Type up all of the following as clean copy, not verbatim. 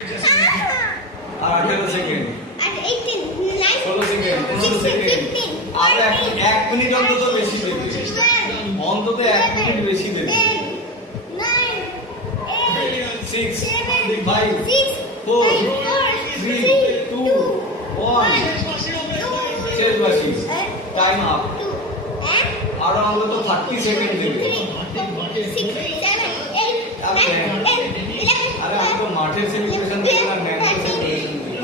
আর 18 second আর 18 9 16 second 15 second আর 1 minute অন্তত বেশি দেবে অন্তত 1 মিনিট বেশি দেবে 6 5 4 3 2 1 শেষ বাসি টাইম আপ আর অন্তত 30 সেকেন্ড দেবে আরে আমি তো মাঠের সেলিব্রেশন দিই না ম্যাচের সেলিব্রেশন দিই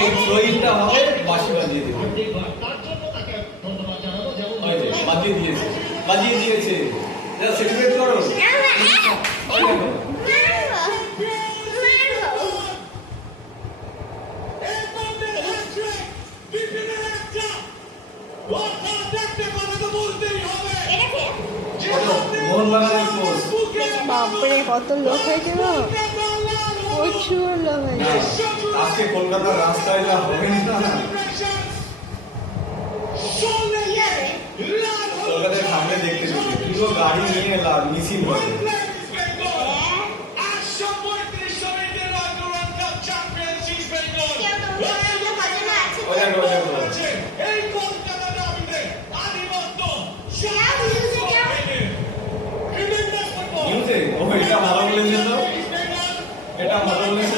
এই ফ্লোইংটা হবে বাঁশি বাজিয়ে দেবে বাজিয়ে দিয়েছে যা সেলিব্রেট করো বাপরে কত লোক হয়েছে গো, প্রচুর লোক হয়েছে। আজকে কলকাতার রাস্তায় যা হবে না, কলকাতার সামনে দেখতে পাচ্ছি পুরো গাড়ি নিয়ে মিছিল হবে। নিউজে ও এটা ভালো বলেছে তো, এটা ভালো বলেছে।